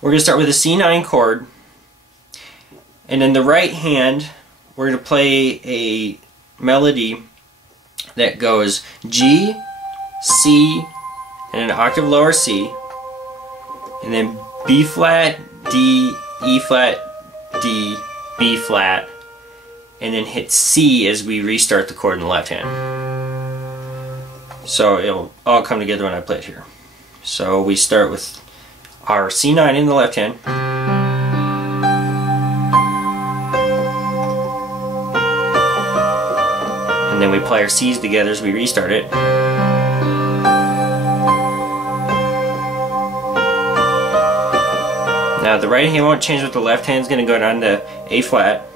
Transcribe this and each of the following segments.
we're going to start with a C9 chord, and in the right hand we're going to play a melody that goes G, C, and an octave lower C, and then B flat, D, E flat, D, B flat, and then hit C as we restart the chord in the left hand. So it'll all come together when I play it here. So we start with our C9 in the left hand, and then we play our C's together as we restart it. Now the right hand won't change with the left hand, is going to go down to A flat.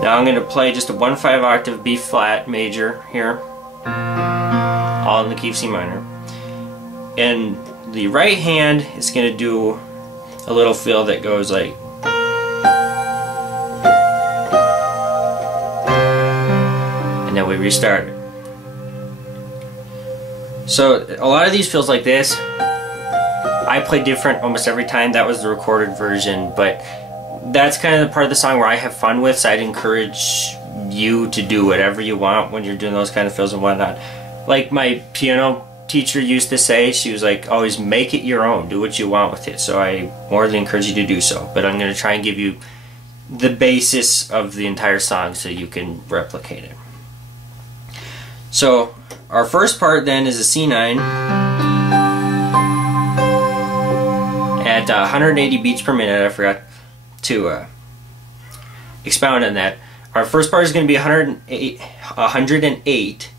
Now I'm going to play just a 1/5 octave B flat major here, all in the key of C minor. And the right hand is going to do a little fill that goes like, and then we restart it. So a lot of these fills like this, I play different almost every time. That was the recorded version, but that's kind of the part of the song where I have fun with, so I'd encourage you to do whatever you want when you're doing those kind of fills and whatnot. Like my piano teacher used to say, she was like, always make it your own, do what you want with it. So I more than encourage you to do so, but I'm going to try and give you the basis of the entire song so you can replicate it. So our first part then is a C9 at 180 beats per minute. I forgot to expound on that. Our first part is going to be 108.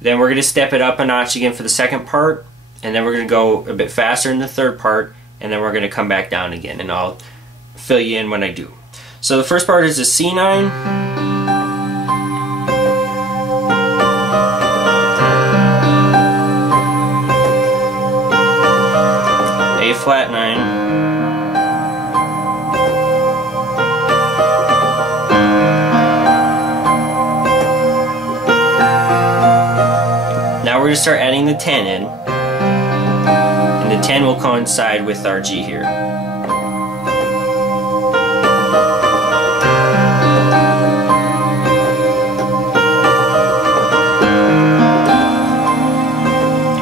Then we're going to step it up a notch again for the second part, and then we're going to go a bit faster in the third part, and then we're going to come back down again, and I'll fill you in when I do. So the first part is a C9, A flat 9, now we're going to start adding the 10 in, and the 10 will coincide with our G here.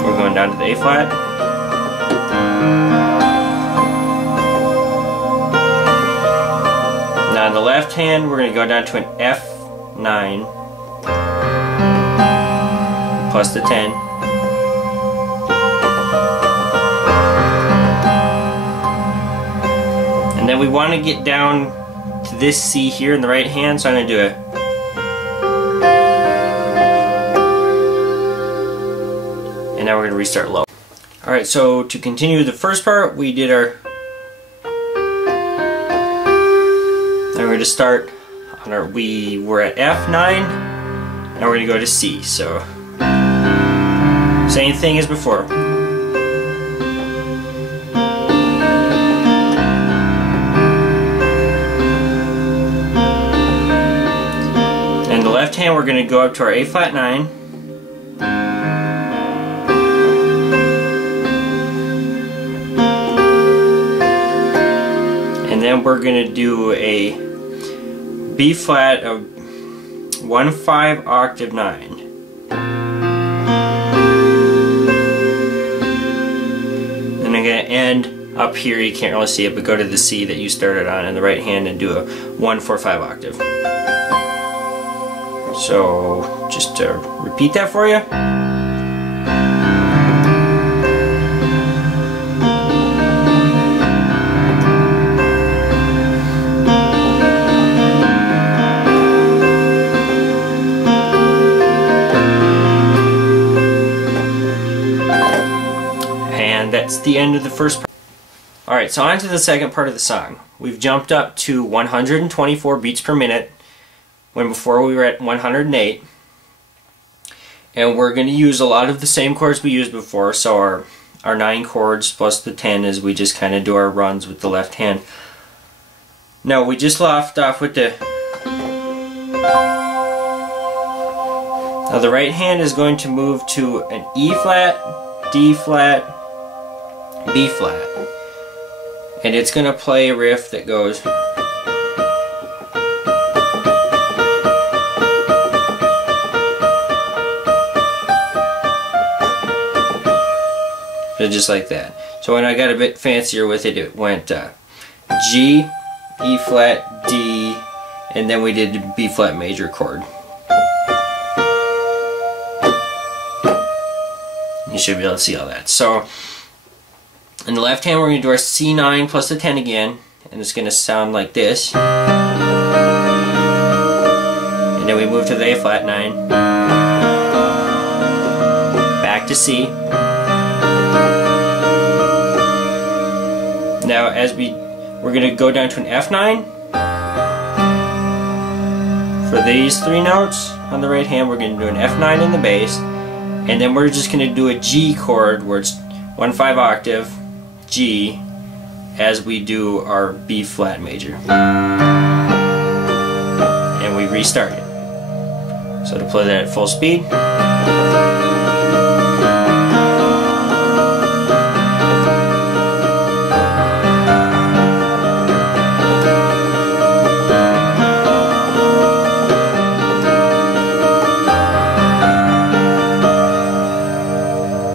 We're going down to the A flat. Now on the left hand we're going to go down to an F9 plus the 10. And then we want to get down to this C here in the right hand, so I'm going to do it. And now we're going to restart low. Alright, so to continue the first part, we did our... Now we're going to start on our... We were at F9, now we're going to go to C, so... Same thing as before. And the left hand we're going to go up to our A flat 9. And then we're going to do a B flat of 1/5 octave 9. And I'm going to end up here, you can't really see it, but go to the C that you started on in the right hand and do a 1/4/5 octave. So just to repeat that for you. And that's the end of the first part. Alright, so on to the second part of the song. We've jumped up to 124 beats per minute when before we were at 108. And we're going to use a lot of the same chords we used before, so our 9 chords plus the 10 as we just kind of do our runs with the left hand. Now we just left off with the Now the right hand is going to move to an E flat, D flat, B flat. And it's going to play a riff that goes. So just like that. So when I got a bit fancier with it, it went G, E flat, D, and then we did the B flat major chord. You should be able to see all that. So in the left hand we're going to do our C9 plus the 10 again, and it's going to sound like this. And then we move to the A flat 9, back to C. Now as we're going to go down to an F9 for these three notes. On the right hand we're going to do an F9 in the bass, and then we're just going to do a G chord where it's 1/5 octave G as we do our B flat major, and we restart it. So to play that at full speed.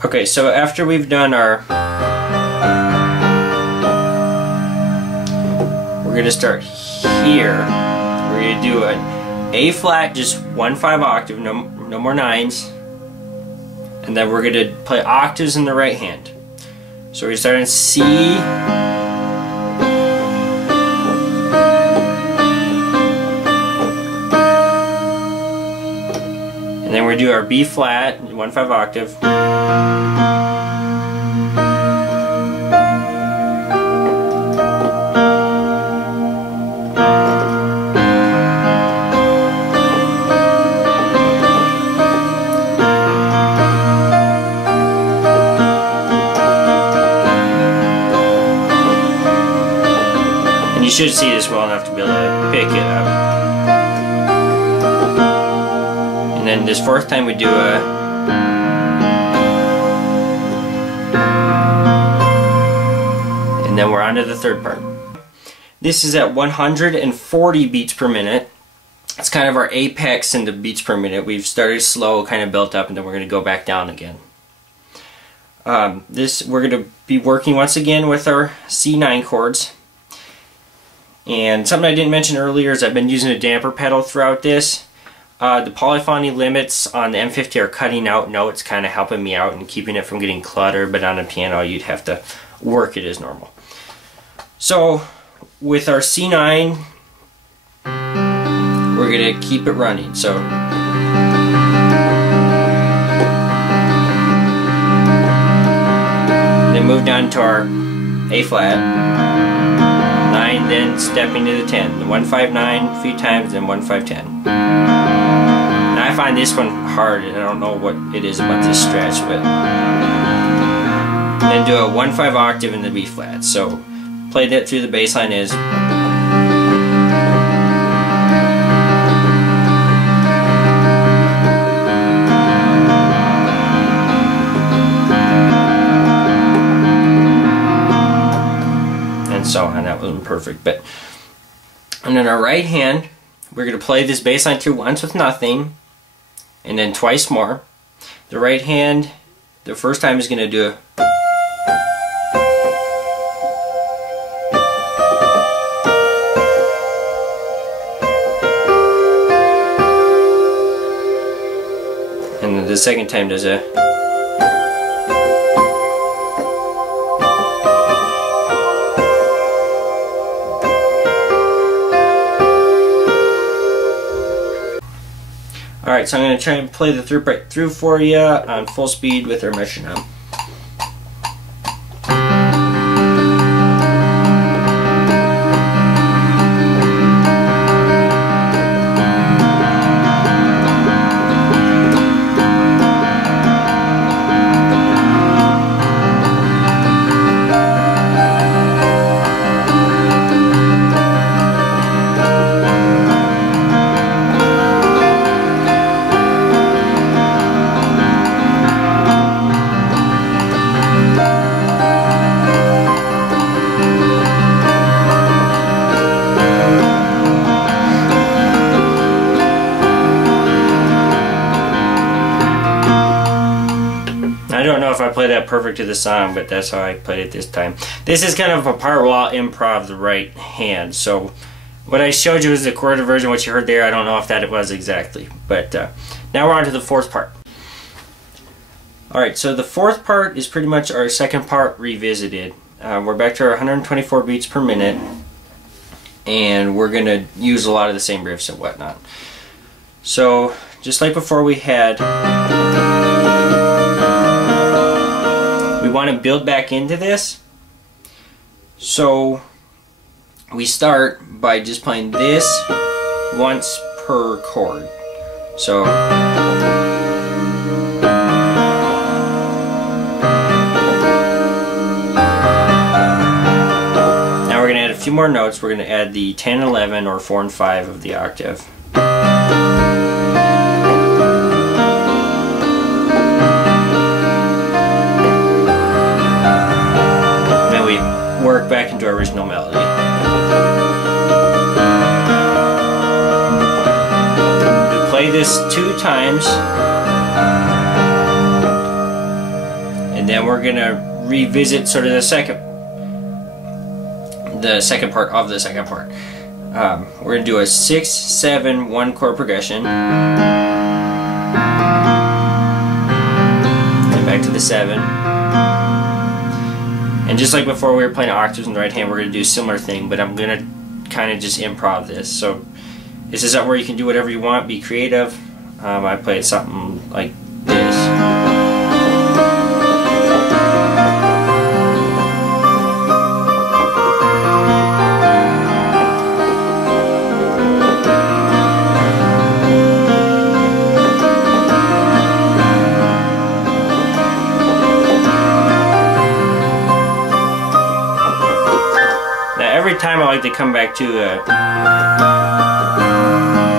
Okay, so after we've done our, we're going to start here. We're going to do an A flat, just 1/5 octave, no more nines. And then we're going to play octaves in the right hand. So we start in C, and then we do our B flat, 1/5 octave. You should see this well enough to be able to pick it up. And then this fourth time we do a, and then we're on to the third part. This is at 140 beats per minute. It's kind of our apex in the beats per minute. We've started slow, kind of built up, and then we're going to go back down again. We're going to be working once again with our C9 chords. And something I didn't mention earlier is I've been using a damper pedal throughout this. The polyphony limits on the M50 are cutting out notes, kind of helping me out and keeping it from getting cluttered, but on a piano you'd have to work it as normal. So with our C9, we're going to keep it running. So then move down to our A flat, 9, then stepping to the 10. The 1/5-9 a few times, then 1/5-10. Now I find this one hard, and I don't know what it is about this stretch, but then do a 1/5 octave in the B flat. So play that through the bass line is. So on, that wasn't perfect, but and then our right hand, we're going to play this bass line through once with nothing, and then twice more. The right hand, the first time is going to do a, and then the second time does a. Alright, so I'm going to try and play the third part through for you on full speed with our metronome. I played that perfect to the song, but that's how I played it this time. This is kind of a part where I'll improv the right hand. So what I showed you was the recorded version, what you heard there. I don't know if that it was exactly. But now we're on to the fourth part. Alright, so the fourth part is pretty much our second part revisited. We're back to our 124 beats per minute. And we're going to use a lot of the same riffs and whatnot. So, just like before we had, we want to build back into this. So, we start by just playing this once per chord. So, now we're going to add a few more notes. We're going to add the 10, 11, or 4 and 5 of the octave. Work back into our original melody. We play this 2 times, and then we're gonna revisit sort of the second part of the second part. We're gonna do a 6, 7, 1 chord progression, and back to the 7. And just like before we were playing octaves in the right hand, we're going to do a similar thing, but I'm going to kind of just improv this. So this is up where you can do whatever you want, be creative. I played something like this. Every time I like to come back to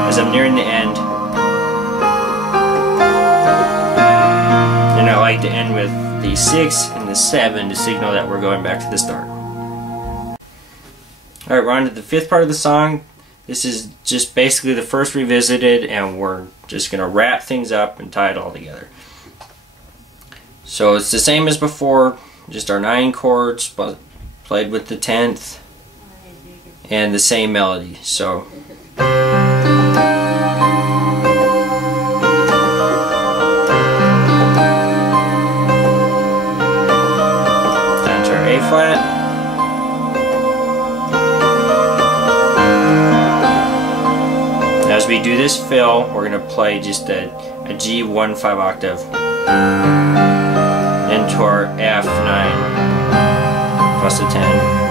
as I'm nearing the end, and I like to end with the 6 and the 7 to signal that we're going back to the start. Alright, we're on to the 5th part of the song. This is just basically the first revisited, and we're just going to wrap things up and tie it all together. So it's the same as before, just our 9 chords, but played with the 10th. And the same melody. So down to our A flat. As we do this fill, we're going to play just a G 1/5 octave into our F9 plus a 10.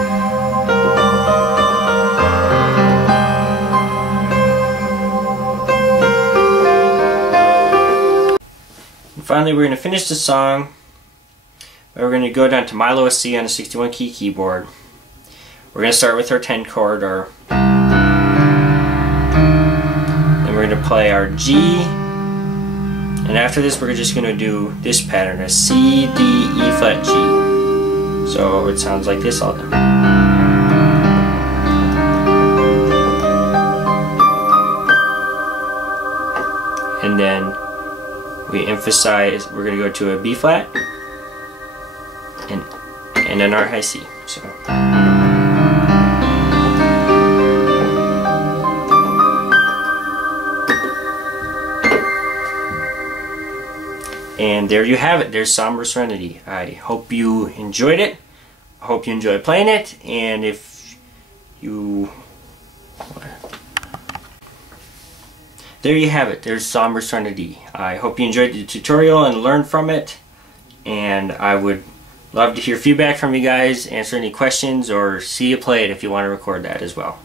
Finally, we're going to finish the song. We're going to go down to my lowest C on a 61 key keyboard. We're going to start with our 10 chord, then we're going to play our G, and after this we're just going to do this pattern, a C, D, E flat, G. So it sounds like this all done. And then we emphasize, we're going to go to a B flat and then our high C. So and there you have it. There's Somber Serenity. I hope you enjoyed it. I hope you enjoy playing it, and if you there you have it. There's Somber Serenity. I hope you enjoyed the tutorial and learned from it, and I would love to hear feedback from you guys, answer any questions, or see you play it if you want to record that as well.